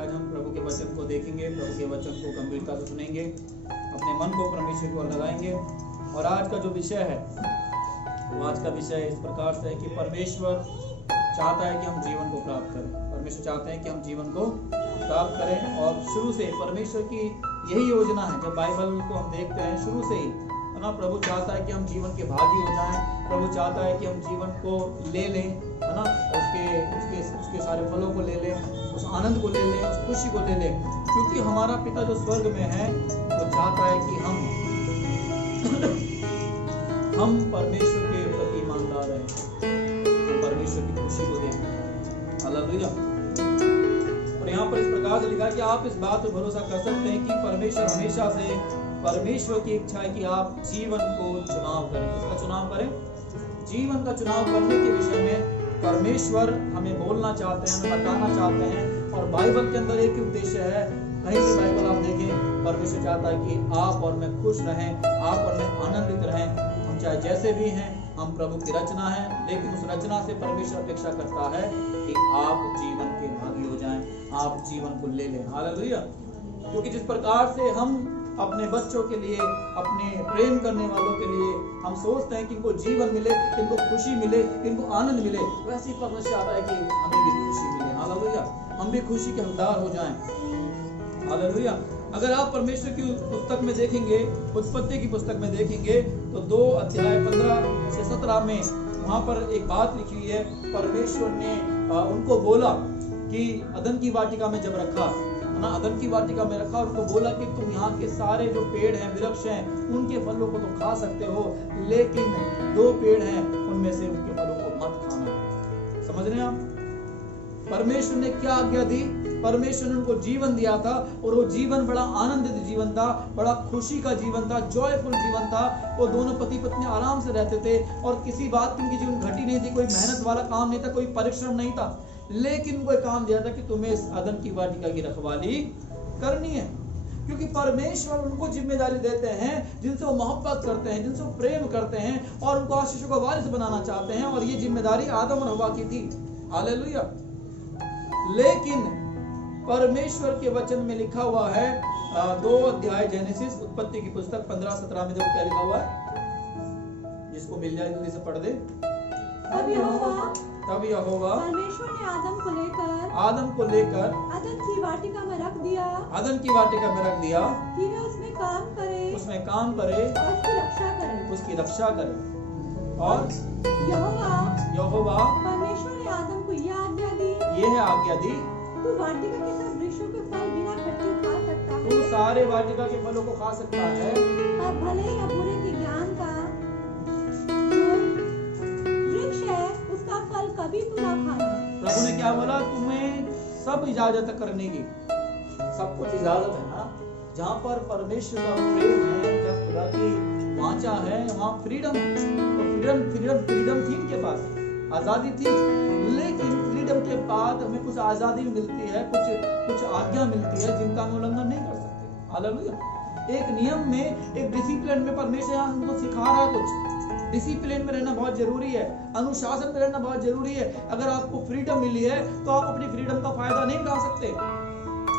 आज हम प्रभु के वचन को देखेंगे, प्रभु के वचन को गंभीरता से सुनेंगे, अपने मन को परमेश्वर की ओर लगाएंगे। और आज का जो विषय है वो आज का विषय इस प्रकार से है कि परमेश्वर चाहता है कि हम जीवन को प्राप्त करें। परमेश्वर चाहते हैं कि हम जीवन को प्राप्त करें, और शुरू से परमेश्वर की यही योजना है। जब बाइबल को हम देखते हैं शुरू से ही, है ना, प्रभु चाहता है कि हम जीवन के भागी हो जाएं। प्रभु चाहता है कि हम जीवन को ले लें, है ना, उसके सारे फलों को ले लें, उस आनंद को ले लें, उस खुशी को ले लें, क्योंकि हमारा पिता जो स्वर्ग में है वो चाहता है कि हम परमेश्वर के प्रति ईमानदार रहें, तो परमेश्वर की खुशी को देखें। हालेलुया। और यहाँ पर इस प्रकार से लिखा है कि आप इस बात पर भरोसा कर सकते हैं कि परमेश्वर हमेशा से, परमेश्वर की इच्छा है कि आप जीवन को चुनाव करें। किसका चुनाव करें? जीवन का चुनाव करने के विषय में परमेश्वर हमें बोलना चाहते हैं, हमें बताना चाहते हैं। और बाइबल के अंदर एक ही उद्देश्य है। कहीं भी बाइबल आप देखें, परमेश्वर चाहता है कि आप और मैं खुश रहें, आप और मैं आनंदित रहें। हम चाहे जैसे भी हैं, हम प्रभु की रचना है, लेकिन उस रचना से परमेश्वर अपेक्षा करता है कि आप जीवन के भागी हो जाएं, आप जीवन को ले लें। हालेलुया। क्योंकि जिस प्रकार से हम अपने बच्चों के लिए, अपने प्रेम करने वालों के लिए हम सोचते हैं कि इनको जीवन मिले, इनको खुशी मिले, इनको आनंद मिले, वैसे ही परमेश्वर चाहता है कि हमें भी खुशी मिले। हालेलुया। हम भी खुशी के हकदार हो जाएं। हालेलुया। अगर आप परमेश्वर की पुस्तक में देखेंगे, उत्पत्ति की पुस्तक में देखेंगे, तो 2 अध्याय 15 से 17 में वहां पर एक बात लिखी हुई है। परमेश्वर ने उनको बोला कि अदन की वाटिका में जब रखा, है ना, अदन की वाटिका में रखा, और उनको बोला कि तुम यहाँ के सारे जो पेड़ हैं, वृक्ष हैं, उनके फलों को तो खा सकते हो, लेकिन 2 पेड़ हैं, उनमें से उनके फलों को मत खाना। समझ रहे हैं आप? परमेश्वर ने क्या आज्ञा दी? परमेश्वर ने उनको जीवन दिया था, और वो जीवन बड़ा आनंदित जीवन था, बड़ा खुशी का जीवन था, जॉयफुल जीवन था। वो दोनों पति पत्नी आराम से रहते थे, और किसी बात की उनकी जीवन घटी नहीं थी, कोई मेहनत वाला काम नहीं था, कोई परिश्रम नहीं था। लेकिन उनको एक काम दिया था कि तुम्हें इस अदन की वाटिका की रखवाली करनी है, क्योंकि परमेश्वर उनको जिम्मेदारी देते हैं जिनसे वो मोहब्बत करते हैं, जिनसे वो प्रेम करते हैं, और उनको आशीषों का वारिस बनाना चाहते हैं। और ये जिम्मेदारी आदम और हव्वा की थी। हालेलुया। लेकिन परमेश्वर के वचन में लिखा हुआ है, 2 अध्याय जेनेसिस, उत्पत्ति की पुस्तक 15-17 में देखो क्या लिखा हुआ है। जिसको मिल जाए जल्दी से पढ़ दे। तब यहोवा परमेश्वर ने आदम को लेकर अदन की वाटिका में रख दिया, कि वह उसमें काम करे, और उसकी रक्षा करे। और यहोवा परमेश्वर ने आदम को यह आज्ञा दी, तू वाटिका के सब वृक्षों के फल बिना कटे खा सकता है, तू सारे वाटिका के फलों को खा सकता है, और भले या बुरे के ज्ञान का जो वृक्ष है उसका फल कभी तू ना खाना। प्रभु ने क्या बोला? तुम्हें सब इजाजत करने की, सब कुछ इजाजत है ना। जहाँ पर परमेश्वर का प्रेम है, जब खुदा की वाचा है, वहाँ फ्रीडम है। तो फ्रीडम थी इनके पास, आजादी थी। लेकिन फ्रीडम के बाद हमें कुछ आजादी मिलती है, कुछ आज्ञा मिलती है जिनका हम उल्लंघन नहीं कर सकते। हालेलुया। एक नियम में, एक डिसिप्लिन में परमेश्वर हमको सिखा रहा है। कुछ डिसिप्लिन में रहना बहुत जरूरी है, अनुशासन में रहना बहुत जरूरी है। अगर आपको फ्रीडम मिली है तो आप अपनी फ्रीडम का फायदा नहीं उठा सकते।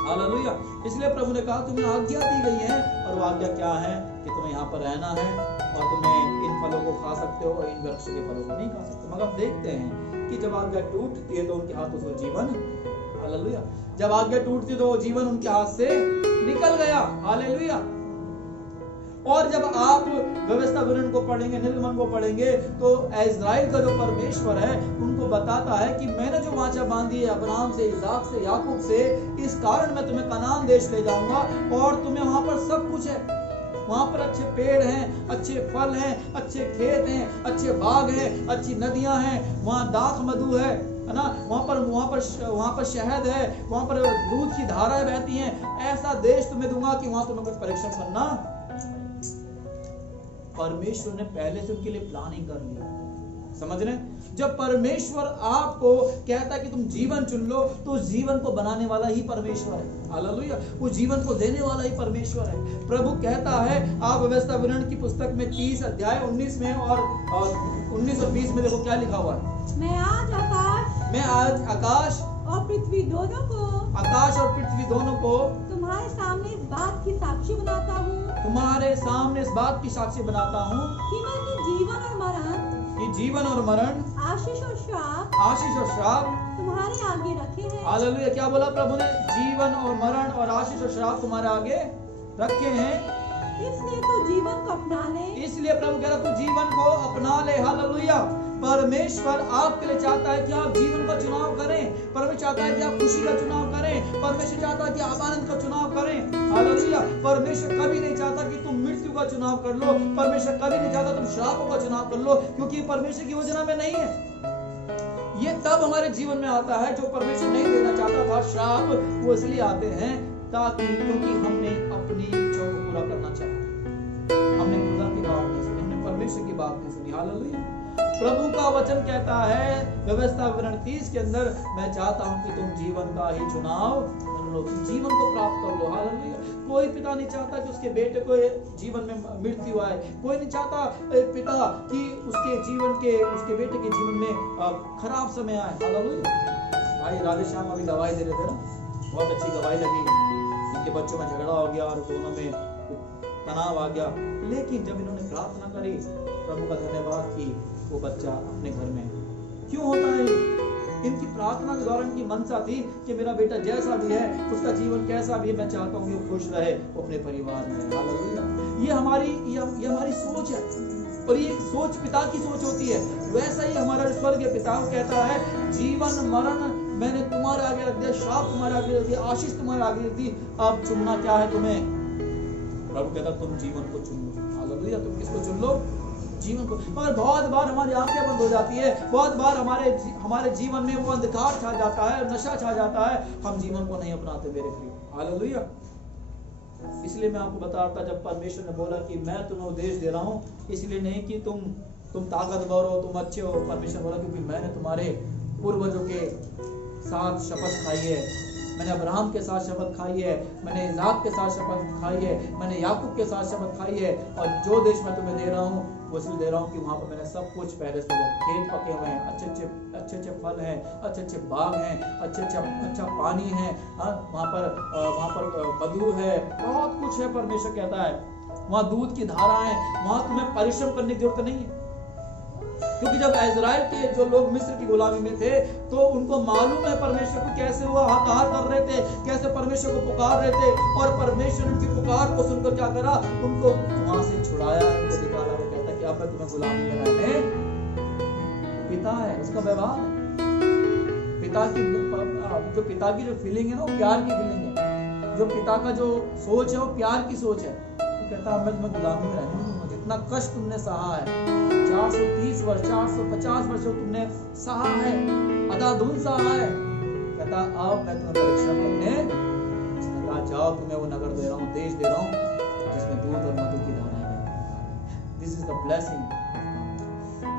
हालेलुया। इसलिए प्रभु ने कहा तुम्हें आज्ञा दी गई है, और वो आज्ञा क्या है? कि तुम्हें यहाँ पर रहना है, और तुम्हें इन फलों को खा सकते हो, और इन वृक्ष के फलों को नहीं खा सकते। मगर हम देखते हैं कि जब आज्ञा टूटती है तो उनके हाथों से जीवन, हालेलुया, जब आज्ञा टूटती है तो वो जीवन उनके हाथ से निकल गया। हालेलुया। और जब आप व्यवस्था विवरण को पढ़ेंगे, निर्गमन को पढ़ेंगे, तो इस्राएल का जो परमेश्वर है उनको बताता है कि मैंने जो वाचा बांधी है अब्राहम से, इसहाक से, याकूब से, इस कारण मैं तुम्हें कनान देश ले जाऊंगा, और तुम्हें वहां पर सब कुछ है। वहां पर अच्छे पेड़ हैं, अच्छे फल हैं, अच्छे खेत हैं, अच्छे बाग हैं, अच्छी नदियां हैं, वहां दाख मधु है ना, वहां पर शहद है, वहां पर दूध की धाराएं बहती हैं। ऐसा देश तुम्हें दूंगा कि वहां तुम्हें कुछ परिश्रम करना। परमेश्वर ने पहले से उनके लिए प्लानिंग कर लिया। समझ रहे? जब परमेश्वर आपको कहता है कि तुम जीवन चुन लो, तो जीवन को बनाने वाला ही परमेश्वर है। हालेलुया। वो जीवन को देने वाला ही परमेश्वर है। प्रभु कहता है, आप व्यवस्था विवरण की पुस्तक में 30 अध्याय 19 में और 19 और 20 में देखो क्या लिखा हुआ है। मैं आज आकाश और पृथ्वी दोनों को आकाश और पृथ्वी दोनों को तुम्हारे सामने इस बात की साक्षी बनाता हूँ तुम्हारे सामने इस बात की साक्षी बनाता हूँ कि मैंने जीवन और मरण, कि जीवन और मरण, आशीष और श्राप तुम्हारे आगे रखे हैं। हालेलुया। क्या बोला प्रभु ने? जीवन और मरण और आशीष और श्राप तुम्हारे आगे रखे हैं, इसलिए तू जीवन को अपना ले। इसलिए प्रभु कह रहा तू जीवन को अपना ले। हालेलुया। परमेश्वर आपके लिए चाहता है कि आप जीवन का चुनाव करें। परमेश्वर चाहता है कि आप खुशी का चुनाव करें। परमेश्वर चाहता है कि आप आनंद का चुनाव करें। हालेलुया। परमेश्वर कभी नहीं चाहता कि तुम मृत्यु का चुनाव कर लो। परमेश्वर कभी नहीं चाहता तुम श्रापों का चुनाव कर लो, क्योंकि परमेश्वर की योजना में नहीं है। ये तब हमारे जीवन में आता है जो परमेश्वर नहीं देना चाहता था। श्राप वो इसलिए आते हैं ताकि, क्योंकि हमने अपनी इच्छा को पूरा करना चाहा, हमने खुदा की बात नहीं सुनी, हमने परमेश्वर की बात नहीं सुनी। हालेलुया। प्रभु का वचन कहता है व्यवस्था विवरण 30 के अंदर, मैं चाहता हूं कि तुम जीवन का ही चुनाव कर लो, जीवन को प्राप्त कर लो। हालेलुया। कोई पिता नहीं चाहता कि उसके बेटे को जीवन में मृत्यु आए। कोई नहीं चाहता पिता कि उसके बेटे के जीवन में खराब समय आए। हालेलुया। भाई राधेश्याम अभी गवाही दे रहे थे ना, बहुत अच्छी गवाही लगी। उनके बच्चों में झगड़ा हो गया और दोनों में तनाव आ गया, लेकिन जब इन्होंने प्रार्थना करी, प्रभु का धन्यवाद कि वो बच्चा अपने घर में। क्यों होता है? इनकी प्रार्थना के दौरान की मनसा थी कि मेरा बेटा जैसा भी है, उसका जीवन कैसा भी है, मैं चाहता हूँ कि वो खुश रहे अपने परिवार में। हालेलुया। ये हमारी सोच है, और ये सोच पिता की सोच होती है। वैसा ही हमारा स्वर्गीय पिता कहता है, जीवन मरण मैंने तुम्हारे आगे रख दिया, श्राप तुम्हारे आगे रख दिया, आशीष तुम्हारे आगे रख दी, अब चुनना क्या है तुम्हें? प्रभु कहता तुम जीवन को चुन लो। हालेलुया। तुम किसको चुन लो? जीवन को। मगर बहुत बार हमारी आंखें बंद हो जाती है, बहुत बार हमारे जीवन में वो अंधकार छा जाता है, नशा छा जाता है, हम जीवन को नहीं अपनाते मेरे प्रिय। हालेलुया। इसलिए मैं आपको बता रहा था, जब परमेश्वर ने बोला कि मैं तुम्हें उपदेश दे रहा हूँ, इसलिए नहीं कि तुम ताकतवर हो, तुम अच्छे हो। परमेश्वर बोला क्योंकि मैंने तुम्हारे पूर्वजों के साथ शपथ खाई है, मैंने अब्राहम के साथ शपथ खाई है, मैंने इसाक के साथ शपथ खाई है, मैंने याकूब के साथ शपथ खाई है, और जो देश मैं तुम्हें दे रहा हूँ वो इसलिए दे रहा हूँ कि वहाँ पर मैंने सब कुछ पहले से खेत पके हुए हैं, अच्छे फल हैं, अच्छे बाग हैं, अच्छा पानी है, वहाँ पर मधु है, बहुत कुछ है। परमेश्वर कहता है वहाँ दूध की धारा है, वहाँ तुम्हें परिश्रम करने की जरूरत नहीं है। क्योंकि जब इज़राइल के जो लोग मिस्र की गुलामी में थे, तो उनको मालूम है परमेश्वर को कैसे वो हाहाकार कर रहे थे, कैसे परमेश्वर को पुकार रहे थे, और परमेश्वर उनकी पुकार को सुनकर क्या करा? उनको वहां से छुड़ाया, उनको निकाला। वो कहता कि अब मैं तुम्हें गुलामी में रहने, पिता है, उसका व्यवहार है, जो पिता की जो फीलिंग है ना, वो प्यार की फीलिंग है। जो पिता का जो सोच है वो प्यार की सोच है। वो कहता मैं तुम्हें गुलामी में रहने दूंगा। जितना कष्ट तुमने सहा है, 430 वर्ष 450 वर्ष जो तुमने सहा है, अंधाधुंध सहा है, कहता अब मैं तुम्हें परीक्षा करने कहा, जाओ तुम्हें वो नगर दे रहा हूँ, देश दे रहा हूँ जिसमें दूध और मधु की धाराएं बहती। This is the blessing.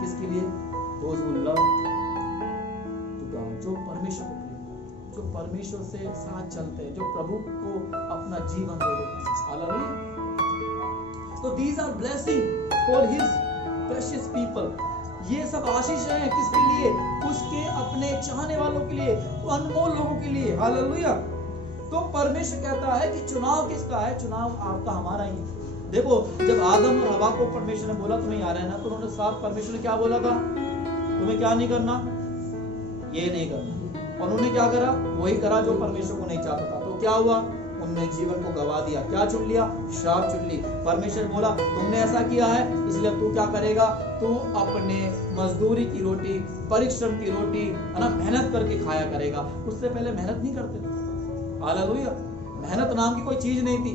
किसके लिए? Those who love to God, जो परमेश्वर को प्रिय, जो परमेश्वर से साथ चलते हैं, जो प्रभु को अपना जीवन दे देते हैं। हालेलुया। तो these are blessing for his precious people। ये सब आशीष हैं किसके लिए? उसके अपने चाहने वालों के लिए, अनमोल लोगों के लिए। हालेलुया। तो परमेश्वर कहता है कि चुनाव किसका है? चुनाव आपका, हमारा ही। देखो, जब आदम और हवा को परमेश्वर ने बोला तुम्हें यहाँ रहना, तो उन्होंने साफ परमेश्वर ने क्या बोला था? तुम्हें क्या नहीं करना? ये नहीं करना। और उन्होंने क्या करा? वही करा जो परमेश्वर को नहीं चाहता था। तो क्या हुआ? उन्होंने जीवन को गवा दिया। क्या चुन लिया? श्राप चुन ली। परमेश्वर बोला तुमने ऐसा किया है, इसलिए तू क्या करेगा? तू अपने मजदूरी की रोटी, परिश्रम की रोटी, है ना, मेहनत करके खाया करेगा। उससे पहले मेहनत नहीं करते थे। हालेलुया। मेहनत नाम की कोई चीज नहीं थी।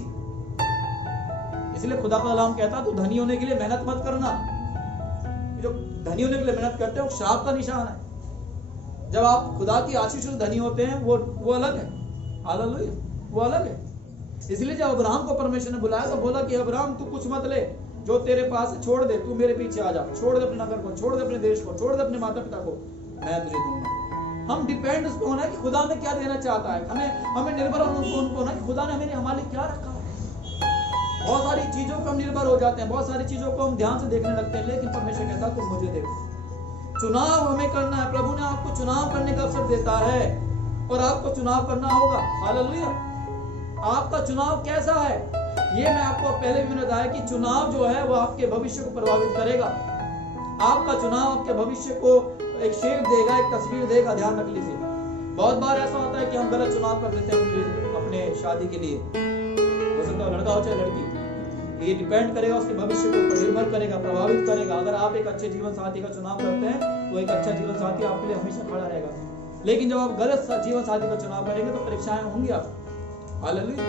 इसलिए खुदा का कलाम कहता तू धनी होने के लिए मेहनत मत करना। जो धनी होने के लिए मेहनत करते हैं वो श्राप का निशान है। जब आप खुदा की आशीष से धनी होते हैं वो अलग है। हालेलुया, वो अलग है। इसलिए जब अब्राहम को परमेश्वर ने बुलाया तो बोला कि अब्राहम तू कुछ मत ले, जो तेरे पास है छोड़ दे, तू मेरे पीछे आ जा, छोड़ दे अपने नगर को, छोड़ दे अपने देश को, छोड़ दे अपने माता पिता को, मैं तुझे दूंगा। हम डिपेंड उसको होना है कि खुदा हमें क्या देना चाहता है। हमें निर्भर उनको होना है कि खुदा ने हमारे लिए क्या रखा है। बहुत सारी चीजों पर हम निर्भर हो जाते हैं, बहुत सारी चीजों को हम ध्यान से देखने लगते हैं, लेकिन परमेश्वर कहता है तुम मुझे देखो। चुनाव हमें करना है। प्रभु ने आपको चुनाव करने का अवसर देता है। और आपको चुनाव करना होगा। हालेलुया। आपका चुनाव कैसा है, ये मैं आपको पहले भी मैंने बताया कि चुनाव जो है वो आपके भविष्य को प्रभावित करेगा। आपका चुनाव आपके भविष्य को एक शेप देगा, एक तस्वीर देगा। ध्यान रख लीजिए, बहुत बार ऐसा होता है कि हम गलत चुनाव कर लेते हैं अपने शादी के लिए। हो सकता है लड़का हो चाहे लड़की, ये डिपेंड करेगा उसके भविष्य के ऊपर, निर्भर करेगा, प्रभावित करेगा। अगर आप एक अच्छे जीवन साथी का चुनाव करते हैं तो एक अच्छा जीवन साथी आपके लिए हमेशा खड़ा रहेगा। लेकिन जब आप गलत जीवन साथी का चुनाव करेंगे तो परीक्षाएं होंगी आप। हालेलुया।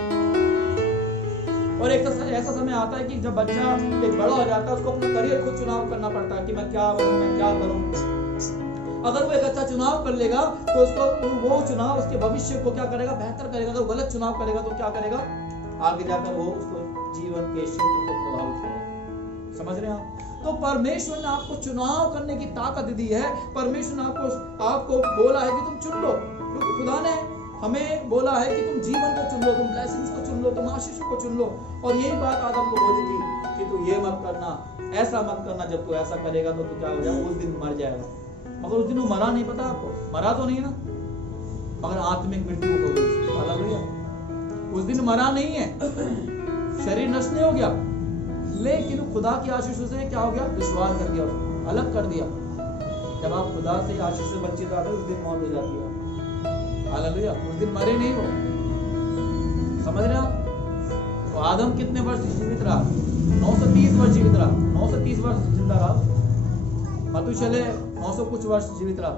और एक ऐसा समय आता है कि जब बच्चा एक बड़ा हो जाता है, उसको अपना करियर खुद चुनाव करना पड़ता है कि मैं क्या बनूं, मैं क्या करूं। अगर वो एक अच्छा चुनाव कर लेगा तो उसको वो चुनाव उसके भविष्य को क्या करेगा, बेहतर करेगा। अगर गलत चुनाव करेगा तो क्या करेगा, आगे जाकर वो उसको जीवन के क्षेत्र को प्रभावित करेगा। समझ रहे हैं आप? तो परमेश्वर ने आपको चुनाव करने की ताकत दी है। परमेश्वर ने आपको बोला है कि तुम चुन लो, क्योंकि खुदा ने हमें बोला है कि तुम जीवन को चुन लो, तुम ब्लेसिंग्स को चुन लो, तुम आशीष को चुन लो। और यही बात आदम को बोली थी कि तू ये मत करना, ऐसा मत करना, जब तू ऐसा करेगा तो तू क्या हो जाएगा, उस दिन मर जाएगा। मगर उस दिन वो मरा नहीं, पता आपको, मरा तो नहीं ना, मगर आत्मिक मृत्यु हो गई। हालेलुया। उस दिन मरा नहीं है, शरीर नष्ट नहीं हो गया, लेकिन खुदा की आशीष से क्या हो गया, दुश्वार कर दिया, अलग कर दिया। जब आप खुदा से आशीष से वंचित आते उस दिन मौत हो जाती है। हालेलुया। उस दिन मरे नहीं हो। समझ रहे आप? तो आदम कितने वर्ष जीवित रहा, 930 वर्ष जीवित रहा, 930 वर्ष जिंदा रहा। मथुशेलह 900 कुछ वर्ष जीवित रहा।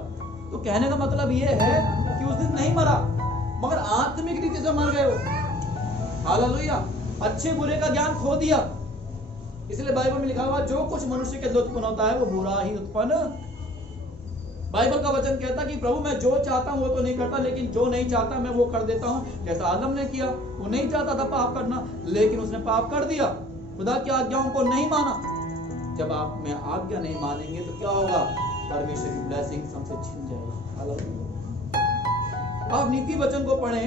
तो कहने का मतलब ये है कि उस दिन नहीं मरा, मगर आत्मिक रीति से मर गए हो। हालेलुया। अच्छे बुरे का ज्ञान खो दिया। इसलिए बाइबल में लिखा हुआ जो कुछ मनुष्य के उत्पन्न होता है वो बुरा ही उत्पन्न। बाइबल का वचन कहता कि प्रभु मैं जो चाहता हूं वो तो नहीं करता, लेकिन जो नहीं चाहता मैं वो कर देता हूं। जैसा आदम ने किया, वो नहीं चाहता था पाप करना, लेकिन उसने पाप कर दिया, खुदा की आज्ञाओं को नहीं माना। जब आप में आज्ञा नहीं मानेंगे तो क्या होगा, परमेश्वर की ब्लेसिंग हमसे छीन जाएगा। आप नीति वचन को पढ़ें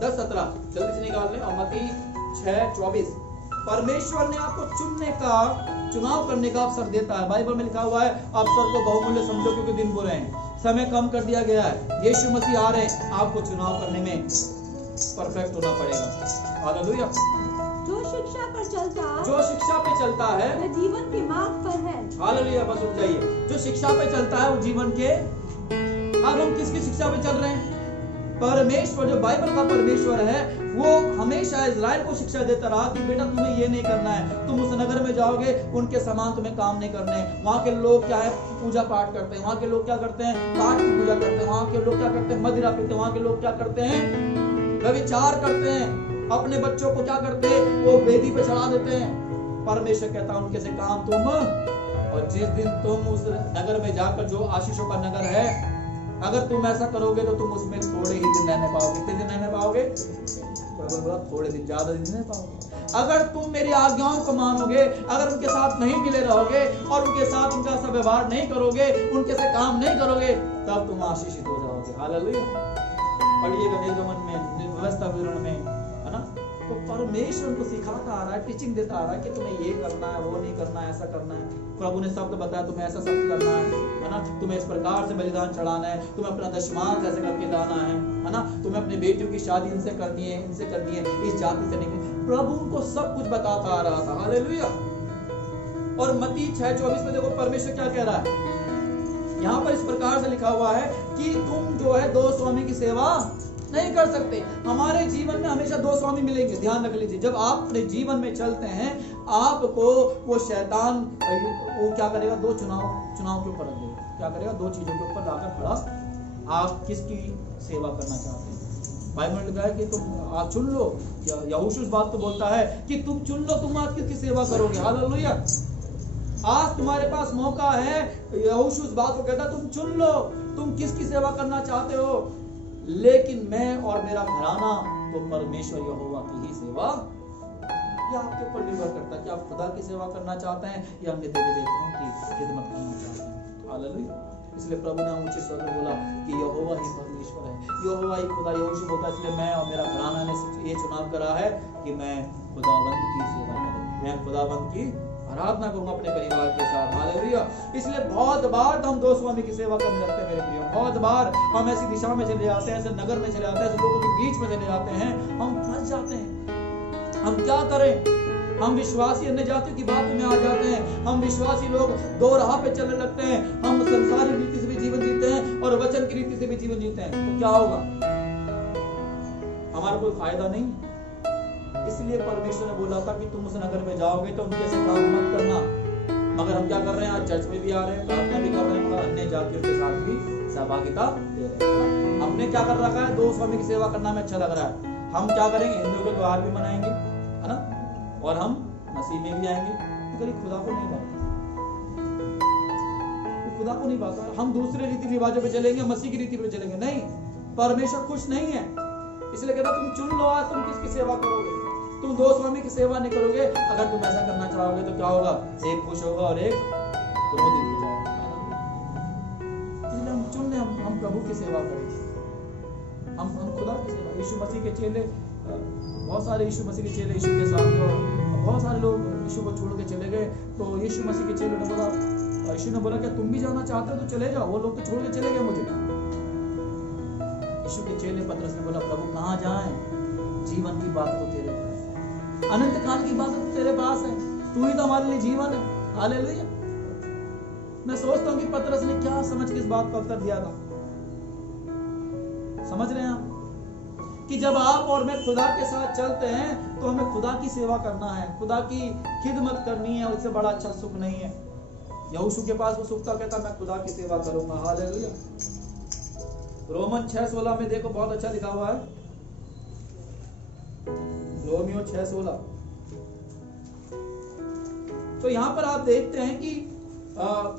10:17 जल्दी से निकाल लें, और मत्ती 6:24। परमेश्वर ने आपको चुनने का, चुनाव करने का अवसर देता है। बाइबल में लिखा हुआ है अवसर को बहुमूल्य समझो क्योंकि दिन बुरे हैं। समय कम कर दिया गया है, यीशु मसीह आ रहे हैं, आपको चुनाव करने में परफेक्ट होना पड़ेगा। हालेलुया। जो शिक्षा पर चलता है वह जीवन के मार्ग पर है। हालेलुया। बस रुक जाइए। जो शिक्षा पे चलता है वो जीवन के, अब हम किसकी शिक्षा पे चल रहे हैं, परमेश्वर, जो बाइबल का परमेश्वर है वो हमेशा इजराइल को शिक्षा देता रहा कि बेटा तुम्हें ये नहीं करना है, तुम उस नगर में जाओगे उनके समान तुम्हें काम नहीं करने। वहां के लोग क्या है, पूजा पाठ करते हैं, वहां के लोग क्या करते हैं, काठ की पूजा करते हैं, वहां के लोग क्या करते हैं, मदिरा पीते हैं, वहां के लोग क्या करते हैं, व्यभिचार करते हैं, अपने बच्चों को क्या करते हैं, वो वेदी पे चढ़ा देते हैं। परमेश्वर कहता है उनके से काम तुम, और जिस दिन तुम उस नगर में जाकर, जो आशीषों का नगर है, अगर तुम ऐसा करोगे तो तुम उसमें थोड़े ही दिन रहने पाओगे। कितने दिन रहने पाओगे, थोड़े दिन, ज्यादा दिन नहीं पाओगे। अगर तुम मेरी आज्ञाओं को मानोगे, अगर उनके साथ नहीं मिले रहोगे और उनके साथ उनका सा व्यवहार नहीं करोगे, उनके से काम नहीं करोगे, तब तुम आशीषित हो जाओगे। हालेलुया। पढ़िएगा निर्गमन में, व्यवस्था विवरण में, है ना। तो परमेश्वर को सिखाता आ रहा है, टीचिंग देता आ रहा है कि तुम्हें ये करना है, वो नहीं करना है, ऐसा करना है। प्रभु ने शब्द बताया तुम्हें ऐसा शब्द करना है ना, तुम्हें इस प्रकार से बलिदान चढ़ाना है, तुम्हें अपना दशमांश ऐसे करके लाना है ना, तुम्हें अपनी बेटियों की शादी इनसे करनी है, इनसे करनी है, इस जाति से नहीं। प्रभु उनको सब कुछ बताता आ रहा था। हालेलुया। और मत्ती 6:24 में देखो परमेश्वर क्या कह रहा है, यहाँ पर इस प्रकार से लिखा हुआ है कि तुम जो है दो स्वामी की सेवा नहीं कर सकते। हमारे जीवन में हमेशा दो स्वामी मिलेंगे। ध्यान रख लीजिए, जब आप अपने जीवन में चलते हैं, आपको वो शैतान वो क्या करेगा, दो चुनाव के ऊपर रख देगा। क्या करेगा, दो चीजों के ऊपर लाकर खड़ा, आप किसकी सेवा करना चाहते हैं। बाइबल में लिखा है कि तुम आप चुन लो। यहोशू इस बात को बोलता है कि तुम चुन लो, तुम आज किसकी सेवा करोगे। हालेलुया। आज तुम्हारे पास मौका है। यहोशू इस बात को कहता है तुम चुन लो, तुम किसकी सेवा करना चाहते हो। लेकिन मैं और मेरा घराना तो परमेश्वर यहोवा की ही सेवा। यह आपके ऊपर निर्भर करता है कि आप खुदा की सेवा करना चाहते हैं या अपने देवी देवताओं की खिदमत करना चाहते हैं। हालेलुया। इसलिए प्रभु ने ऊंचे स्वर में बोला कि यहोवा ही परमेश्वर है, यहोवा ही खुदा। यहोशू बोलता है इसलिए मैं और मेरा घराना ने ये चुनाव करा है कि मैं खुदावंद की सेवा करूं, मैं खुदावंद की। आराधना करूंगा अपने परिवार के साथ। हालेलुया। इसलिए बहुत बार हम दो स्वामी की सेवा करने लगते हैं मेरे प्रियो। बहुत बार हम ऐसी दिशा में चले जाते हैं, ऐसे नगर में चले जाते हैं, ऐसे लोगों के बीच में चले जाते हैं, हम फंस जाते हैं। हम क्या करें? हम विश्वासी अन्य जातियों की बात में आ जाते हैं। हम विश्वासी लोग दो राह पे चलने लगते हैं। हम संसारिक रीति से भी जीवन जीते हैं और वचन की रीति से भी जीवन जीते हैं। तो क्या होगा? हमारा कोई फायदा नहीं। इसलिए परमेश्वर ने बोला था कि तुम उस नगर में जाओगे तो उनके से काम मत करना। मगर हम क्या कर रहे हैं? आज चर्च में भी आ रहे हैं, प्रार्थना भी कर रहे हैं, मगर अन्य जातियों के साथ भी सहभागिता दे रहे हैं। हमने क्या कर रखा है? दो स्वामी की सेवा करना में अच्छा लग रहा है। हम क्या करेंगे? हिंदू के त्योहार भी मनाएंगे, है ना, और हम मसीह में भी आएंगे, मगर खुदा को नहीं पाता। खुदा को नहीं पाता। हम दूसरे रीति रिवाजों पे चलेंगे, मसीह की रीति पे चलेंगे, नहीं। परमेश्वर खुश नहीं है। इसलिए कहता तुम चुन लो आज तुम किसकी सेवा करोगे। तुम दो स्वामी की सेवा नहीं करोगे। अगर तुम ऐसा करना चाहोगे तो क्या होगा? एक खुश होगा और एक क्रोधित हो जाएगा। इसलिए हम चुन ले, हम प्रभु की सेवा करेंगे। हम खुदा की सेवा। यीशु मसीह के चेले, बहुत सारे यीशु मसीह के चेले यीशु के साथ थे, बहुत सारे लोग यीशु को छोड़ के चले गए। तो यीशु मसीह के चेलों ने बोला, यीशु ने बोला क्या तुम भी जाना चाहते हो तो चले जाओ। वो लोग तो छोड़ के चले गए मुझे। यीशु के चेले पतरस ने बोला प्रभु कहाँ जाएं? जीवन की बात तो तेरे पास, अनंत काल की बात तो तेरे पास है। तू ही तो हमारे लिए जीवन है। हालेलुया। मैं सोचता हूँ कि पतरस ने क्या समझ के इस बात का उत्तर दिया था। समझ रहे हैं आप कि जब आप और मैं खुदा के साथ चलते हैं तो हमें खुदा की सेवा करना है, खुदा की खिदमत करनी है। उससे बड़ा अच्छा सुख नहीं है। यहोशू के पास वो सुख था, कहता मैं खुदा की सेवा करूंगा। हालेलुया। रोमन 6:16 में देखो बहुत अच्छा लिखा हुआ है। रोमियो 6:16। तो यहां पर आप देखते हैं कि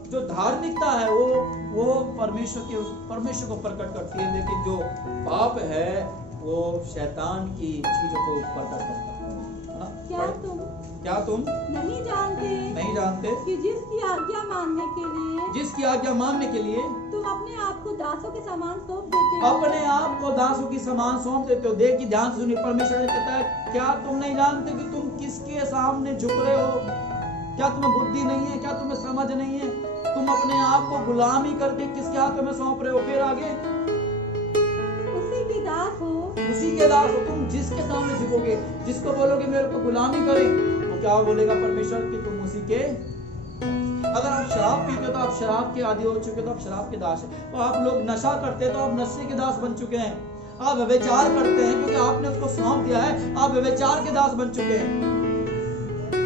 जो धार्मिकता है वो परमेश्वर को प्रकट करती है, लेकिन जो पाप है वो शैतान की चीजों को प्रकट करता है। क्या तुम नहीं जानते कि जिसकी आज्ञा मानने के लिए तुम अपने आप को दासों के समान सौंप देते हो। अपने आप को दासों की समान सौंप देते हो। देखिए ध्यान से सुनिए, परमेश्वर ने कहता है क्या तुम नहीं जानते कि तुम किसके सामने झुक रहे हो? क्या तुम्हें बुद्धि नहीं है? क्या तुम्हें समझ नहीं है? तुम अपने आप को गुलामी करके किसके हाथों में सौंप रहे हो? फिर आगे उसी के दास हो तुम। जिसके सामने झुकोगे, जिसको बोलोगे मेरे को गुलामी करे, तो क्या बोलेगा परमेश्वर कि तुम उसी के। अगर आप शराब पीते हो तो आप शराब के आदी हो चुके, तो आप शराब के दास हैं। तो आप लोग नशा करते हैं तो आप नशे के दास बन चुके हैं। आप व्यभिचार करते हैं क्योंकि आपने उसको सौंप दिया है, आप व्यभिचार के दास बन चुके हैं।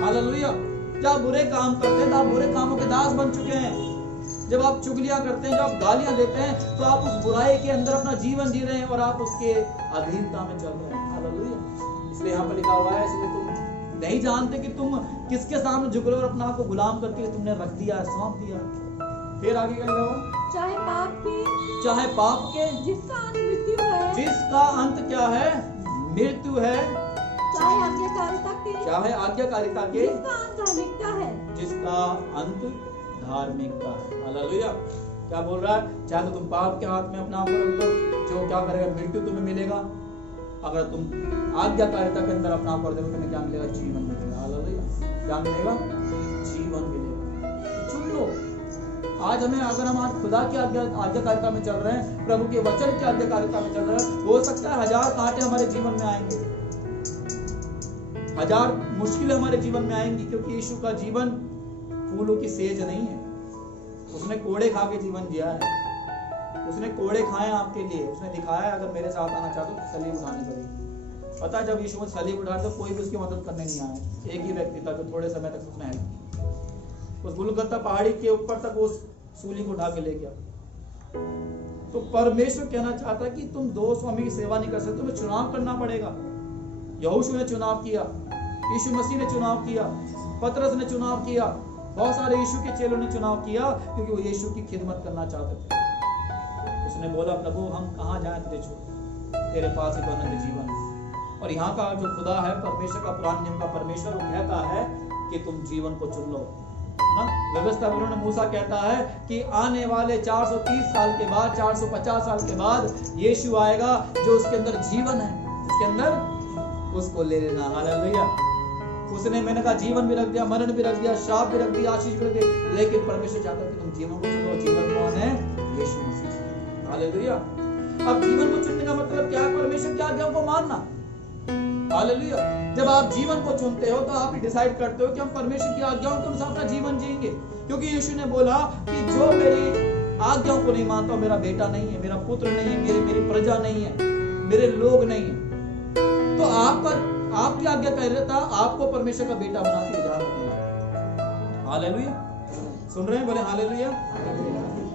हालेलुया। जब आप बुरे काम करते हैं तो आप बुरे कामों के दास बन चुके हैं। जब आप चुगलियां करते हैं, जब आप गालियां देते हैं, तो आप उस बुराई के अंदर अपना जीवन जी रहे हैं और आप उसके अधीनता में चल रहे हैं। हालेलुया। इसलिए यहाँ पर लिखा हुआ है, इसलिए तुम नहीं जानते कि तुम किसके सामने झुक रहे हो और अपना आप को गुलाम करके तुमने रख दिया, सौंप दिया। फिर आगे क्या लिखा हुआ? चाहे पाप के जिसका अंत मृत्यु है। जिसका अंत क्या है? मृत्यु है। चाहे आज्ञाकारिता के जिसका अंत धार्मिकता है। जिसका अंत धार्मिकता है। हालेलुया। क्या बोल रहा है? चाहे तो तुम पाप के हाथ में अपना आप को रख दो, जो क्या करेगा? मृत्यु तुम्हें मिलेगा। अगर तुम आज्ञाकारिता के अंदर अपना आप कर दोगे, तुम्हें क्या मिलेगा? जीवन मिलेगा। हालेलुया। क्या मिलेगा? जीवन मिलेगा। चुन लो आज हमें। अगर हम आज खुदा की आज्ञाकारिता में चल रहे हैं, प्रभु के वचन की आज्ञाकारिता में चल रहे हैं, हो सकता है 1000 कांटे हमारे जीवन में आएंगे, 1000 मुश्किलें हमारे जीवन में आएंगी, क्योंकि यीशु का जीवन फूलों की सेज नहीं है। उसने कोड़े खा के जीवन जिया है। उसने कोड़े खाए आपके लिए। उसने दिखाया अगर मेरे साथ आना चाहते हो तो सलीब उठानी पड़ेगी। पता है जब यीशु में सलीब उठाया तो कोई भी उसकी मदद करने नहीं आया। एक ही व्यक्ति था जो थोड़े समय तक उसने हेल्प की। उस गुलगुता पहाड़ी के ऊपर तक उस सूली को उठा के ले गया। तो परमेश्वर कहना चाहता है कि तुम दो स्वामी की सेवा नहीं कर सकते, तुम्हें चुनाव करना पड़ेगा। यहोशू ने चुनाव किया, यीशु मसीह ने चुनाव किया, पतरस ने चुनाव किया, बहुत सारे यीशु के चेलों ने चुनाव किया, क्योंकि वो यीशु की खिदमत करना चाहते थे। उसने बोला प्रभु हम कहाँ जाएं तुझे छोड़, तेरे पास ही तो अनंत जीवन है। और यहाँ का जो खुदा है, परमेश्वर का, पुराने नियम का परमेश्वर, वो कहता है कि तुम जीवन को चुन लो, है ना। व्यवस्था में मूसा कहता है कि आने वाले 430 साल के बाद, 450 साल के बाद यीशु आएगा, जो उसके अंदर जीवन है, उसके अंदर उसको ले लेना। हालेलुया। उसने, मैंने कहा जीवन भी रख दिया, मरण भी रख दिया, श्राप भी रख दिया, आशीष भी रख दिया, लेकिन परमेश्वर चाहता है कि तुम जीवन को चुनो। जीवन कौन है? यीशु मसीह। हालेलुया। अब जीवन को चुनने का मतलब क्या है? परमेश्वर की आज्ञाओं को मानना। हालेलुया। जब आप जीवन को चुनते हो तो आप डिसाइड करते हो कि हम परमेश्वर की आज्ञाओं के अनुसार अपना जीवन जिएंगे, क्योंकि यीशु ने बोला कि जो मेरी आज्ञाओं को नहीं मानता मेरा बेटा नहीं है, मेरा पुत्र नहीं है, मेरी प्रजा नहीं है, मेरे लोग नहीं है। तो आपकी आज्ञा कह रहा था आपको परमेश्वर का बेटा बना के इजाजत देना। हालेलुया। सुन रहे हैं? बोले हालेलुया।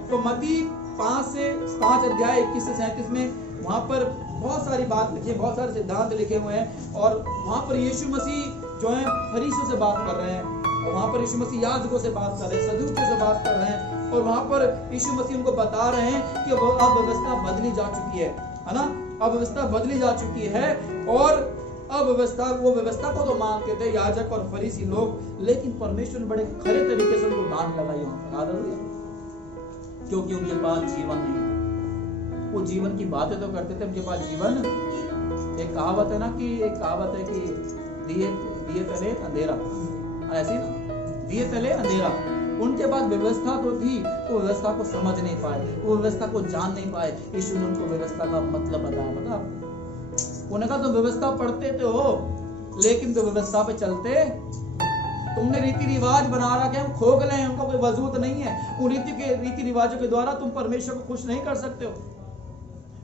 तो मत्ती 5 अध्याय 21 से 37 में वहां पर बहुत सारी बात लिखी है, बहुत सारे सिद्धांत लिखे हुए हैं, और वहां पर यीशु मसीह जो है फरीसियों से बात कर रहे हैं, और वहां पर यीशु मसीह याजकों से बात कर रहे हैं, सदूकियों से बात कर रहे हैं, और वहां पर यीशु मसीह उनको बता रहे हैं कि वो अब व्यवस्था बदली जा चुकी है ना? अब व्यवस्था बदली जा चुकी है, और अब वो व्यवस्था को तो मानते थे याजक और फरीसी लोग, लेकिन परमेश्वर ने बड़े खरे तरीके से उनको डांट लगाई वहां पर। हालेलुया। क्योंकि उनके पास जीवन नहीं, वो जीवन की बातें तो करते थे, उनके पास जीवन। एक कहावत है ना कि दिए तले अंधेरा, ऐसी ना, दिए तले अंधेरा। उनके पास व्यवस्था तो थी, वो व्यवस्था को समझ नहीं पाए, वो व्यवस्था को जान नहीं पाए। यीशु ने उनको व्यवस्था का मतलब बताया। पता उन्होंने कहा तुम व्यवस्था पढ़ते तो हो, लेकिन तो व्यवस्था पे चलते, तुमने रीति रिवाज बना रखे, हम खोखले हैं, उनका कोई वजूद नहीं है। उन रीति रिवाजों के द्वारा तुम परमेश्वर को खुश नहीं कर सकते हो।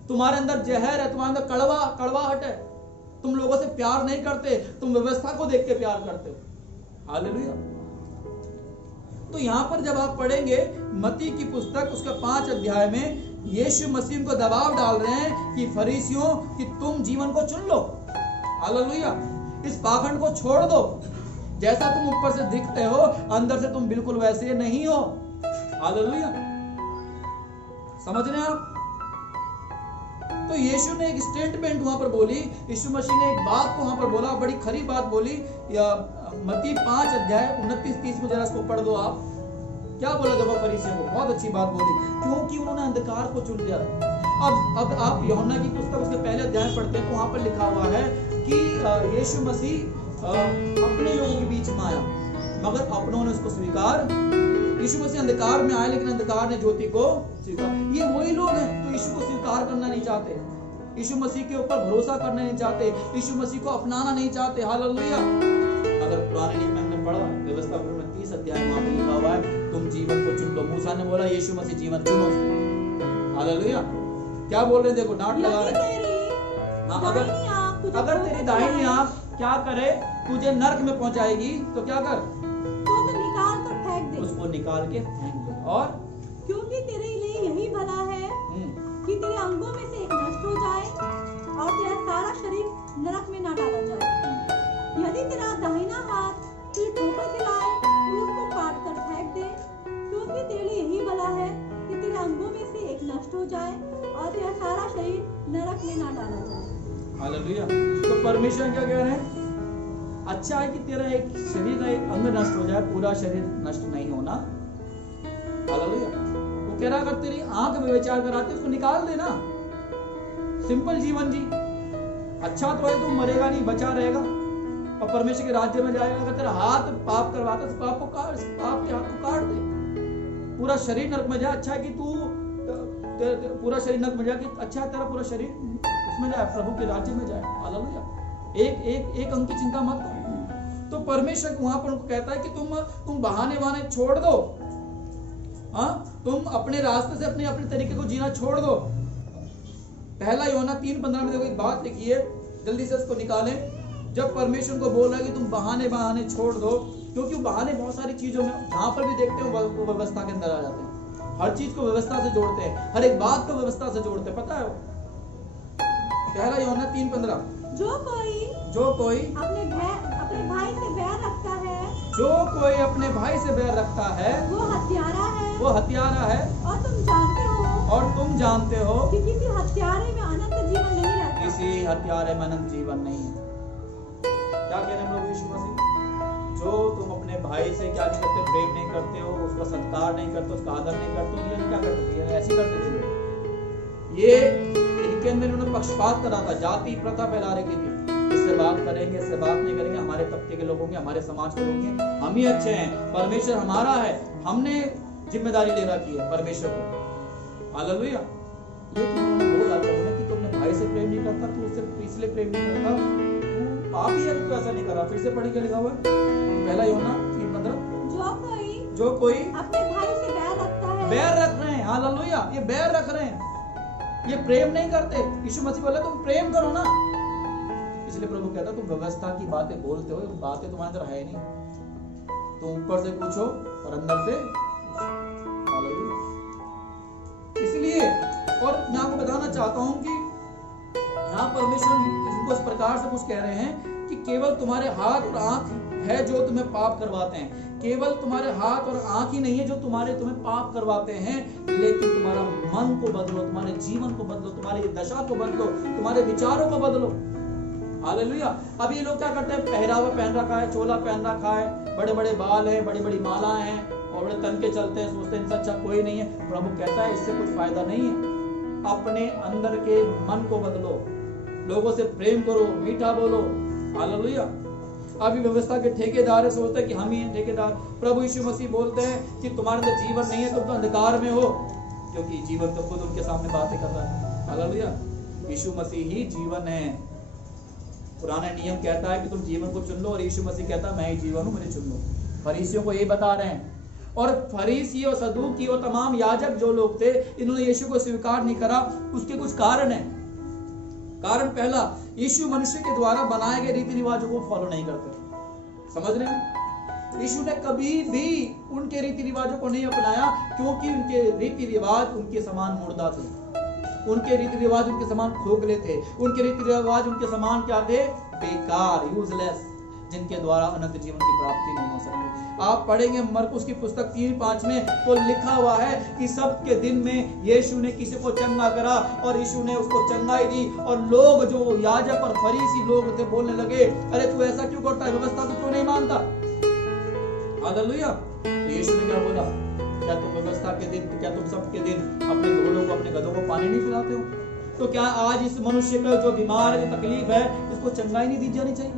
तुम्हारे अंदर जहर है, तुम्हारे अंदर कड़वाहट है, तुम लोगों से प्यार नहीं करते, तुम व्यवस्था को देख के प्यार करते हो। हालेलुया। तो यहाँ पर जब आप पढ़ेंगे मत्ती की पुस्तक उसके 5 अध्याय में यीशु मसीह को दबाव डाल रहे हैं कि फरीसियों कि तुम जीवन को चुन लो। हालेलुया। इस पाखंड को छोड़ दो, जैसा तुम ऊपर से दिखते हो अंदर से तुम बिल्कुल वैसे नहीं हो। हालेलुया। समझ रहे हैं आप? तो यीशु ने एक स्टेटमेंट वहां पर बोली, यीशु मसीह ने एक बात को वहां पर बोला, बड़ी खरी बात बोली। मत्ती 5 अध्याय 29-30 में जरा इसको पढ़ दो आप। क्या बोला जब फरीसियों को? बहुत अच्छी बात बोली, क्योंकि उन्होंने अंधकार को चुन लिया। अब आप यूहन्ना की पुस्तक उसके पहले अध्याय पढ़ते हैं तो वहां पर लिखा हुआ है कि यीशु मसीह अपने लोगों के बीच में आया, मगर अपनों ने उसको स्वीकार। यीशु मसीह अंधकार में आए, लेकिन अंधकार ने ज्योति को स्वीकार। ये वही लोग हैं जो यीशु को स्वीकार करना नहीं चाहते, यीशु मसीह के ऊपर भरोसा करना नहीं चाहते, यीशु मसीह को अपनाना नहीं चाहते। हालेलुया। अगर पुराने नियम में हमने पढ़ा व्यवस्था में 30 अध्याय वहां पे लिखा हुआ है तुम जीवन को चुन लो। मूसा ने बोला यीशु मसीह जीवन चुनो। हालेलुया। क्या बोल रहे? देखो डांट लगा रहे। अगर तेरी दाहिनी आंख क्या करे तुझे नरक में पहुंचाएगी तो क्या कर? तो निकाल कर फेंक दे, उसको निकाल के फेंक दे। और क्योंकि तेरे लिए यही भला है कि तेरे अंगों में से एक नष्ट हो जाए और तेरा सारा शरीर नरक में ना डाला जाए। यदि तेरा दाहिना हाथ तुझे ठोकर खिलाए तो उसको काट कर फेंक दे, क्योंकि तेरे लिए यही भला है कि तेरे अंगों में से एक नष्ट हो जाए और तेरा सारा शरीर नरक में ना डाला जाए। हालेलुया। तो परमेश्वर क्या कह रहे हैं? अच्छा है कि तेरा एक शरीर का एक अंग नष्ट हो जाए, पूरा शरीर नष्ट नहीं होना। हालेलुया। वो कह रहा अगर तेरी आंख में विचार कराती उसको निकाल देना, सिंपल जीवन जी। अच्छा तो है तू मरेगा नहीं, बचा रहेगा और परमेश्वर के राज्य में जाएगा। अगर तेरा हाथ पाप करवाता तो पाप के हाथ को काट दे, पूरा शरीर नरक में जाए। अच्छा है कि तू पूरा शरीर नरक में जाए, कि अच्छा है तेरा पूरा शरीर उसमें जाए, प्रभु के राज्य में जाए। हालेलुया। एक अंक की चिंता मत करो। तो परमेश्वर वहां पर उनको कहता है कि तुम बहाने छोड़ दो। तुम अपने रास्ते से अपने तरीके को जीना छोड़ दो। पहला यूहन्ना 3:15 में देखो एक बात लिखी है, जल्दी से इसको निकालें। जब परमेश्वर को बोल रहा है कि तुम बहाने छोड़ दो, क्योंकि बहाने बहुत सारी चीजों में जहां पर भी देखते हो वो व्यवस्था के अंदर आ जाते हैं। हर चीज को व्यवस्था से जोड़ते हैं, हर एक बात को व्यवस्था से जोड़ते हैं। पता है पहला यूहन्ना 3:15 जो कोई अपने भाई से बैर रखता है, जो कोई अपने भाई से बैर रखता है वो हत्यारा है। और तुम जानते हो कि किसी हत्यारे में अनंत जीवन नहीं रहता। किसी हत्यारे में अनंत जीवन नहीं है। क्या कह रहे हैं प्रभु यीशु मसीह? जो तुम अपने भाई से क्या नहीं करते, प्रेम नहीं करते हो, उसका सत्कार नहीं करते, उसका आदर नहीं करते हो, ये क्या करते थे? ऐसी करते थे। ये इनके अंदर उन्होंने पक्षपात करा था, जाति प्रथा फैला रखी थी। इससे बात करेंगे, इससे बात नहीं करेंगे, हमारे तबके के लोग होंगे, हमारे समाज के लोग होंगे, हम ही अच्छे हैं, परमेश्वर हमारा है, हमने जिम्मेदारी ले रखी है परमेश्वर को। हालेलुया। लेकिन उन्होंने बोला कि तू अपने भाई से प्रेम नहीं करता, तू उससे इसलिए प्रेम नहीं करता, तू पाप ही है, तू ऐसा नहीं कर रहा। फिर से पढ़े, क्या लिखा हुआ है? पहला यूहन्ना 3:15, जो कोई अपने भाई से बैर रखता है, बैर रख रहे हैं। हालेलुया, ये बैर रख रहे हैं, ये प्रेम नहीं करते। यीशु मसीह बोला तुम प्रेम करो ना। इसलिए प्रभु कहता तुम व्यवस्था की बातें बोलते हो, बातें तुम्हारे अंदर है नहीं, तुम ऊपर से पूछो और अंदर से। हालेलुया। इसलिए और मैं आपको बताना चाहता हूं कि यहाँ परमेश्वर इसको इस प्रकार से कुछ कह रहे हैं कि केवल तुम्हारे हाथ और आंख है जो तुम्हें पाप करवाते हैं, केवल तुम्हारे हाथ और आंख ही नहीं है जो तुम्हें पाप करवाते हैं, लेकिन तुम्हारा मन को बदलो, तुम्हारे जीवन को बदलो, तुम्हारी दशा को बदलो, तुम्हारे विचारों को बदलो। हालेलुया। अब ये लोग क्या करते हैं? पहरावा पहन रखा है, चोला पहन रखा है, बड़े बड़े बाल हैं, बड़ी बड़ी मालाएं हैं और बड़े तन के चलते हैं, सोचते हैं इनसे अच्छा कोई नहीं है। प्रभु कहता है इससे कुछ फायदा नहीं है। अपने अंदर के मन को बदलो, लोगों से प्रेम करो, मीठा बोलो। हालेलुया। अभी व्यवस्था के ठेकेदार सोचते हैं कि हम ही हैं ठेकेदार। प्रभु यीशु मसीह बोलते हैं कि तुम्हारे अंदर जीवन नहीं है, तुम तो अंधकार में हो, क्योंकि जीवन तो खुद उनके सामने बातें कर रहा है। हालेलुया। यीशु मसीह ही जीवन है। पुराना नियम कहता है कि तुम जीवन को चुन लो, और यीशु मसीह कहता है मैं ही जीवन हूं, मुझे चुन लो। फरीसियों को यही बता रहे हैं। और फरीसी और सदूकी और तमाम याजक जो लोग थे, इन्होंने यीशु को स्वीकार नहीं करा। उसके कुछ कारण है। कारण पहला, यीशु मनुष्य के द्वारा बनाए गए रीति रिवाजों को फॉलो नहीं करते। समझ रहे हैं? यीशु ने कभी भी उनके रीति रिवाजों को नहीं अपनाया, क्योंकि उनके रीति रिवाज उनके समान मुर्दा थे, उनके रीति रिवाज उनके समान खोखले थे, उनके रीति रिवाज उनके समान क्या थे? बेकार, यूजलेस, जिनके द्वारा अनंत जीवन की प्राप्ति नहीं हो सकती। आप पढ़ेंगे मरकुस की पुस्तक 3:5 में, तो लिखा हुआ है कि सब के दिन में यीशु ने किसी को चंगा करा और यीशु ने उसको चंगाई दी, और लोग जो याजक और फरीसी लोग थे बोलने लगे, अरे तू ऐसा क्यों करता है, व्यवस्था को क्यों नहीं मानता? हालेलुया। यीशु ने क्या बोला? क्या तुम व्यवस्था के दिन, क्या तुम सबके दिन अपने घोड़ों को, अपने गधों को पानी नहीं पिलाते हो? तो क्या आज इस मनुष्य का जो बीमार है, जो तकलीफ है, इसको चंगाई नहीं दी जानी चाहिए?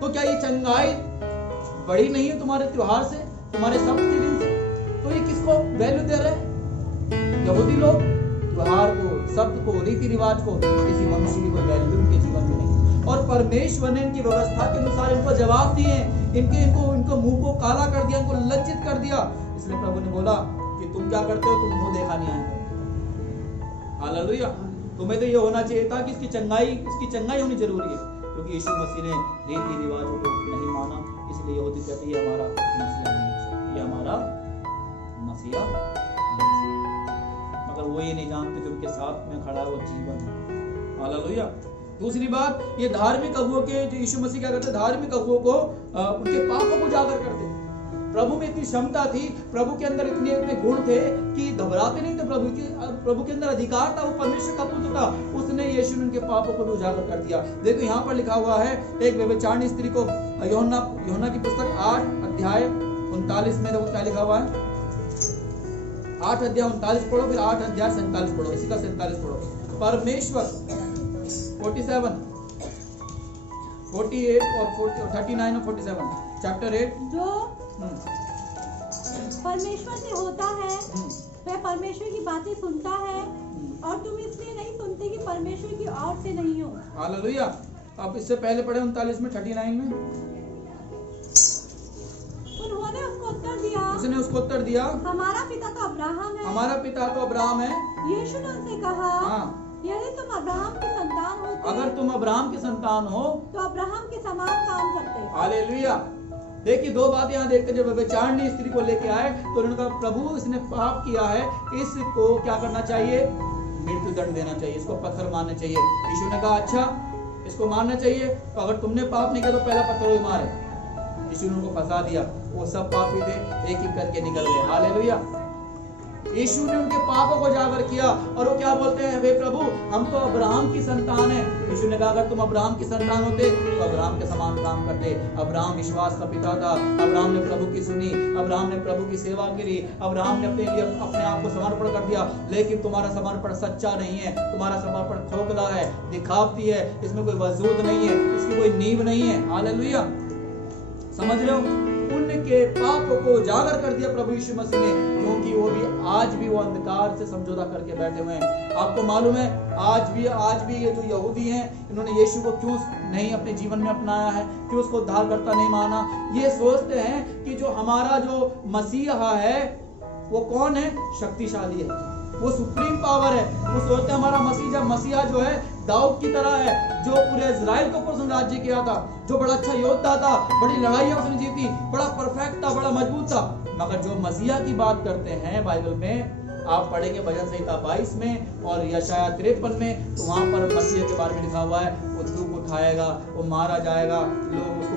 तो क्या ये चंगाई बड़ी नहीं है तुम्हारे त्योहार से, तुम्हारे सब्त के दिन से? तो ये किसको वैल्यू दे रहे हैं? यहूदी लोग त्योहार को, सब्त को, रीति रिवाज को। किसी मनुष्य की कोई वैल्यू उनके जीवन में नहीं। और परमेश्वर ने इनकी व्यवस्था के अनुसार इनको जवाब दिए, इनको मुंह को काला कर दिया, इनको लज्जित कर दिया। इसलिए प्रभु ने बोला कि तुम क्या करते हो, तुम मुंह देखा नहीं आए। हालेलुया। तुम्हें तो ये होना चाहिए था कि इसकी चंगाई होनी जरूरी है, क्योंकि यीशु मसीह ने रीति रिवाजों को नहीं माना। इसलिए यहूदी कहते हैं ये हमारा मसीहा नहीं, ये हमारा मसीहा नहीं। मगर वो ये नहीं जानते जो उनके साथ में खड़ा है वो जीवन है। हालेलुया। दूसरी बात, ये धार्मिक अगुओं के, जो यीशु मसीह क्या करते, धार्मिक अगुओं को उनके पापों को उजागर करते। प्रभु में इतनी क्षमता थी, प्रभु के अंदर इतने गुण थे कि घबराते नहीं थे। प्रभु के अंदर अधिकार था, वो परमेश्वर का पुत्र था। उसने यीशु ने उनके पापों को भी उजागर कर दिया। देखो यहाँ पर लिखा हुआ है, एक व्यभिचारिणी स्त्री को यूहन्ना की पुस्तक 8:39 में देखो क्या लिखा हुआ है। 8:39 पढ़ो, फिर 8:47 पढ़ो, इसी का 47 पढ़ो। परमेश्वर 47, 48 और 39 और 47, चैप्टर 8। जो परमेश्वर से होता है वह परमेश्वर की बातें सुनता है, और तुम इसलिए नहीं सुनते कि परमेश्वर की ओर से नहीं हो। हालेलुया। आप इससे पहले पढ़े 39 में, 39 में। उन्होंने उसको उत्तर दिया, उसने उसको उत्तर दिया, हमारा पिता तो अब्राहम है। हमारा पिता तो अब्राहम है। यीशु ने उनसे कहा, यदि तुम अब्राहम की संतान होते, अगर तुम अब्राहम की संतान हो तो अब्राहम के समान काम करते। हालेलुया। देखिए दो बात यहाँ देखकर, जब व्यभिचारिणी स्त्री को लेके आए तो उन्होंने कहा प्रभु इसने पाप किया है, इसको क्या करना चाहिए? मृत्यु दंड देना चाहिए, इसको पत्थर मारने चाहिए। यीशु ने कहा अच्छा इसको मारना चाहिए, तो अगर तुमने पाप नहीं किया तो पहला पत्थर ही मारे। यीशु ने उनको फंसा दिया, वो सब पापी थे, एक एक करके निकल गए। हालेलुया। यीशु ने उनके पापों को जागर किया और वो क्या बोलते हैं, हे प्रभु हम तो अब्राहम की संतान है। यीशु ने कहा अगर तुम अब्राहम की संतान होते तो अब्राहम के समान काम करते। अब्राहम विश्वास का पिता था, अब्राहम ने प्रभु की सुनी, अब्राहम ने प्रभु की सेवा करी, अब्राहम ने अपने लिए अपने आप को समर्पण कर दिया। लेकिन तुम्हारा समर्पण सच्चा नहीं है, तुम्हारा समर्पण खोखला है, दिखावटी है, इसमें कोई वजूद नहीं है, इसकी कोई नींव नहीं है। हालेलुया, समझ रहे हो? उनके पापों को उजागर कर दिया प्रभु यीशु मसीह ने, क्योंकि वो भी आज भी वो अंधकार से समझौता करके बैठे हुए हैं। आपको मालूम है आज भी ये जो यहूदी हैं, इन्होंने यीशु को क्यों नहीं अपने जीवन में अपनाया है, क्यों उसको उद्धारकर्ता नहीं माना? ये सोचते हैं कि जो हमारा जो मसीहा है वो कौन है, शक्तिशाली है, वो सुप्रीम पावर है। वो सोचते हैं हमारा मसीहा जो है दाऊद की तरह है, जो पूरे इजराइल को उसने राज्य किया था, जो बड़ा अच्छा योद्धा था, बड़ी लड़ाइयां उसने जीती, बड़ा परफेक्ट था, बड़ा मजबूत था। मगर जो मसीहा की बात करते हैं बाइबल में, आप पढ़ेंगे भजन संहिता 22 में और यशाया 53 में, तो वहां पर मसीह के बारे में लिखा हुआ है वो दुख उठाएगा, वो मारा जाएगा, लोग उसको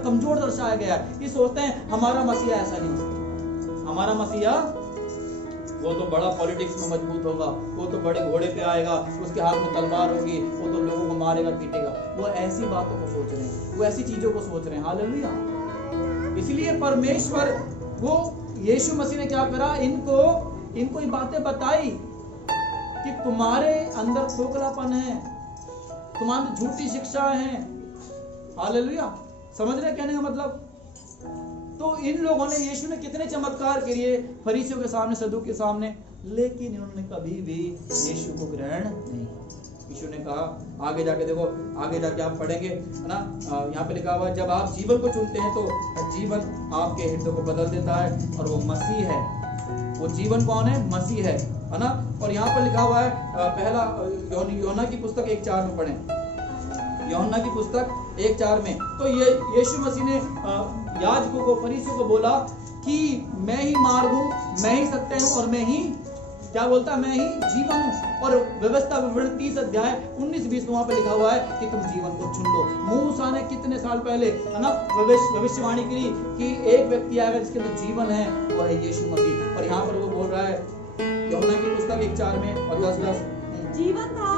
कमजोर दर्शाया गया है। ये सोचते हैं हमारा मसीहा ऐसा नहीं, हमारा मसीहा वो तो बड़ा पॉलिटिक्स में मजबूत होगा, वो तो बड़े घोड़े पे आएगा, उसके हाथ में तलवार होगी, वो तो लोगों को मारेगा पीटेगा। वो ऐसी बातों को सोच रहे हैं, वो ऐसी चीजों को सोच रहे हैं। हालेलुया। इसलिए परमेश्वर वो यीशु मसीह ने क्या करा, इनको ये बातें बताई कि तुम्हारे अंदर खोखलापन है, तुम्हारे झूठी शिक्षा है। हालेलुया, समझ रहे कहने का मतलब? तो इन लोगों ने, यीशु ने कितने चमत्कार किए फरीसियों के सामने, सदूक के सामने, लेकिन इन्होंने कभी भी यीशु को ग्रहण नहीं। यीशु ने कहा, आगे जाके देखो, आगे जाके आप पढ़ेंगे है ना, यहाँ पे लिखा हुआ है जब आप जीवन को चुनते हैं तो जीवन आपके हृदय को बदल देता है, और वो मसीह है। वो जीवन कौन है? मसीह है ना। और यहाँ पर लिखा हुआ है पहला यूहन्ना की पुस्तक 1:4 में पढ़ें, यूहन्ना की पुस्तक 1:4 में। तो ये यीशु मसीह ने याजकों को, फरीसियों को बोला कि मैं ही मार्ग हूं, मैं ही सत्य हूं और मैं ही क्या बोलता है, मैं ही जीवन हूं। और व्यवस्था विवरण 30 अध्याय 19-20 वहां पे लिखा हुआ है कि तुम जीवन को चुन लो। मूसा ने कितने साल पहले है ना भविष्यवाणी करी कि एक व्यक्ति आएगा जिसके अंदर जीवन है, वो है यीशु मसीह। और यहाँ पर वो बोल रहा है यूहन्ना की पुस्तक 1:4 में और 10 जीवन था,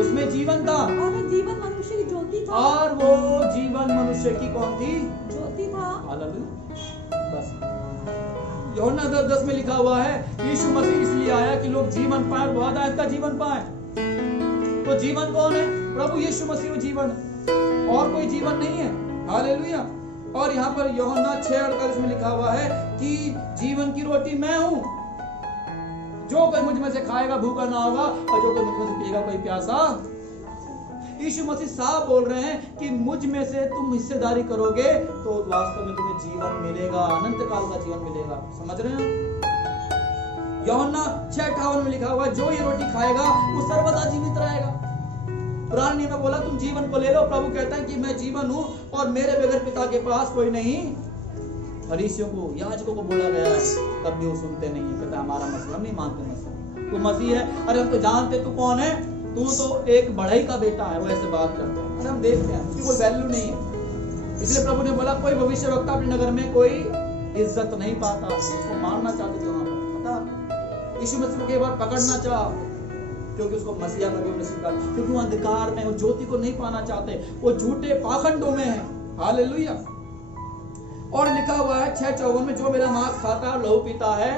उसमें जीवन था, और वो जीवन मनुष्य की ज्योति था, और वो जीवन मनुष्य की कौन थी? ज्योति था। बस यूहन्ना 10 में लिखा हुआ है यीशु मसीह इसलिए आया कि लोग जीवन पाए और बहुत का जीवन पाए। तो जीवन कौन है? प्रभु यीशु मसीह जीवन है, और कोई जीवन नहीं है। हालेलुया। और यहाँ पर यूहन्ना 6:48 में लिखा हुआ है कि जीवन की रोटी मैं हूं, जो कोई मुझ में से खाएगा भूखा ना होगा, और जो कोई मुझ में से पिएगा कोई प्यासा। यीशु मसीह साफ बोल रहे हैं कि मुझ में से तुम हिस्सेदारी करोगे तो वास्तव में तुम्हें जीवन मिलेगा, अनंत काल का जीवन मिलेगा। समझ रहे हैं? यूहन्ना 6:58 में लिखा हुआ है जो ये रोटी खाएगा वो सर्वदा जीवित रहेगा। पुराने नियम में बोला तुम जीवन को ले लो, प्रभु कहता है कि मैं जीवन हूं और मेरे बगैर पिता के पास कोई नहीं। फरीसियों को, याजकों को बोला गया है, तब भी वो सुनते नहीं है, कहता हमारा मसीह, हम नहीं मानते मसीह, तू मसीह है, अरे हम तो जानते तू कौन है, तू तो एक बढ़ई का बेटा है। वो ऐसे बात करते हैं, अरे हम देखते हैं उसकी कोई वैल्यू नहीं है। इसलिए प्रभु ने बोला कोई भविष्यवक्ता अपने नगर में कोई इज्जत नहीं पाता। उसको मारना चाहते थे वहां पर, पता? यीशु मसीह को कई बार पकड़ना चाहा क्योंकि उसको मसीहा का भी स्वीकार, क्योंकि वो अंधकार में, वो ज्योति को नहीं पाना चाहते, वो झूठे पाखंडों में है। हालेलुया। और लिखा हुआ है 6:54 में जो मेरा मांस खाता है, लहू पीता है,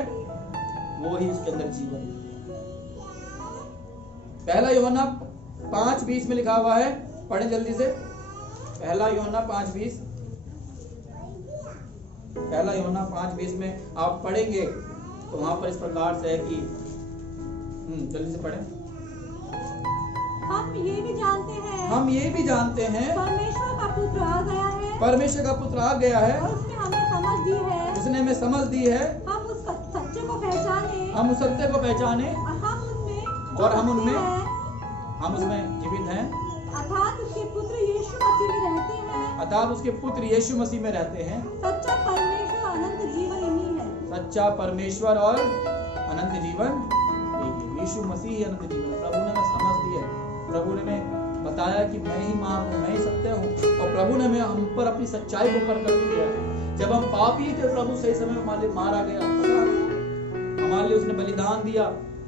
वो ही उसके अंदर जीवन है। पहला यूहन्ना 5:20 में लिखा हुआ है, पढ़ें जल्दी से। पहला यूहन्ना 5:20, पहला यूहन्ना 5:20 में आप पढ़ेंगे तो वहां पर इस प्रकार से है कि जल्दी से पढ़ें। हम ये भी जानते हैं परमेश्वर का पुत्र आ गया है, परमेश्वर का पुत्र आ गया है, और उसने हमें समझ दी है, उसने हमें समझ दी है, हम उस सत्य को पहचाने, हम उस सत्य को पहचाने, और हम उनमें हम उसमें जीवित हैं, अर्थात उसके पुत्र यीशु मसीह में रहते हैं, अर्थात उसके पुत्र यीशु मसीह में रहते हैं। सच्चा परमेश्वर अनंत जीवन इन्हीं है, सच्चा परमेश्वर और अनंत जीवन यीशु मसीह ही अनंत जीवन। प्रभु ने हमें समझ दी है, प्रभु ने हमें बताया कि मैं ही मार्ग हूं, मैं ही सत्य हूं, और प्रभु ने हमें हम पर अपनी सच्चाई को प्रकट किया है। जब हम पापी थे प्रभु सही समय में मारा गया, हमारे लिए उसने बलिदान दिया,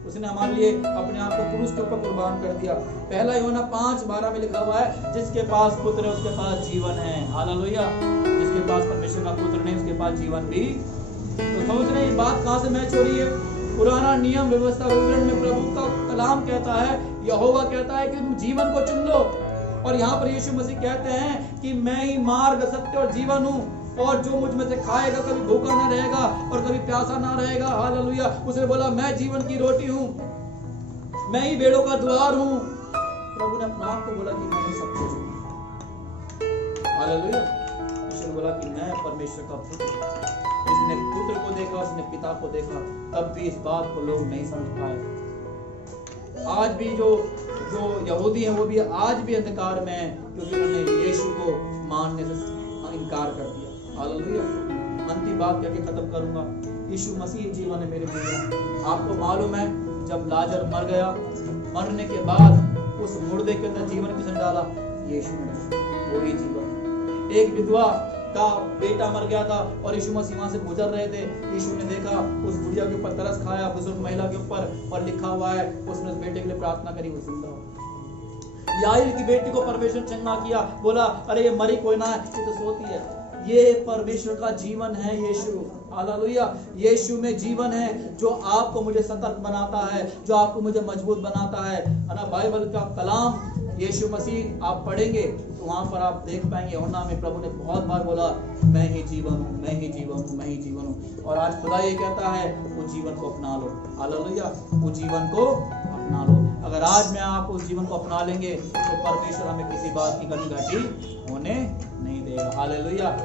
उसने हमारे लिए अपने आप को क्रूस के ऊपर कुर्बान कर दिया। पहला यूहन्ना 5:12 में लिखा हुआ है, जिसके पास पुत्र है उसके पास जीवन है। हालेलुया। जिसके पास परमेश्वर का पुत्र नहीं उसके पास जीवन भी। तो समझ रहे हैं ये बात कहां से मैच हो रही है? पुराना नियम व्यवस्था विवरण में प्रभु का कलाम कहता है, यहोवा कहता है कि तुम जीवन को चुन लो, और यहाँ पर यीशु मसीह कहते हैं कि मैं ही मार्ग, सत्य और जीवन हूँ, और जो मुझ में से खाएगा कभी भूखा ना रहेगा और कभी प्यासा ना रहेगा। हालेलुया। उसने बोला मैं जीवन की रोटी हूँ, मैं ही भेड़ों का द्वार हूँ। प्रभु ने अपने आप को बोला कि मैं सब कुछ हूँ। हालेलुया। यीशु ने बोला कि मैं परमेश्वर का पुत्र हूँ। जिसने पुत्र को देखा उसने पिता को देखा, तब भी इस बात को लोग नहीं समझ पाए। आज भी जो यहूदी हैं वो भी आज भी अंधकार में हैं, क्योंकि उन्होंने यीशु को मानने से इनकार कर दिया। हालेलुया। अंतिम बात कहकर खत्म करूंगा। यीशु मसीह जीवन है मेरे प्रिय। आपको मालूम है जब लाजर मर गया, मरने के बाद उस मुर्दे के अंदर जीवन किसने डाला? यीशु ने। वही जीवन। एक विधवा का बेटा मर गया था और यीशु मसीह वहां से गुजर रहे थे। यीशु ने देखा, उस बुढ़िया के ऊपर तरस खाया, बुजुर्ग महिला के ऊपर, और लिखा हुआ है उसने उस बेटे के लिए प्रार्थना करी, वो जिंदा हो। याइल की बेटी को परमेश्वर ने चंगा किया, बोला अरे ये मरी कोई ना है, ये तो सोती है। ये परमेश्वर का जीवन है यीशु। हालेलुया। यीशु में जीवन है जो आपको मुझे सतर्क बनाता है, जो आपको मुझे मजबूत बनाता है ना। बाइबल का कलाम यीशु मसीह आप पढ़ेंगे तो वहां पर आप देख पाएंगे यूहन्ना में प्रभु ने बहुत बार बोला मैं ही जीवन हूँ, मैं ही जीवन हूँ, मैं ही जीवन हूँ। और आज खुदा ये कहता है वो जीवन को अपना लो। हालेलुया। वो जीवन को अपना लो। अगर आज में आप उस जीवन को अपना लेंगे तो परमेश्वर हमें किसी बात की कमी घटी होने नहीं देगा। हालेलुया।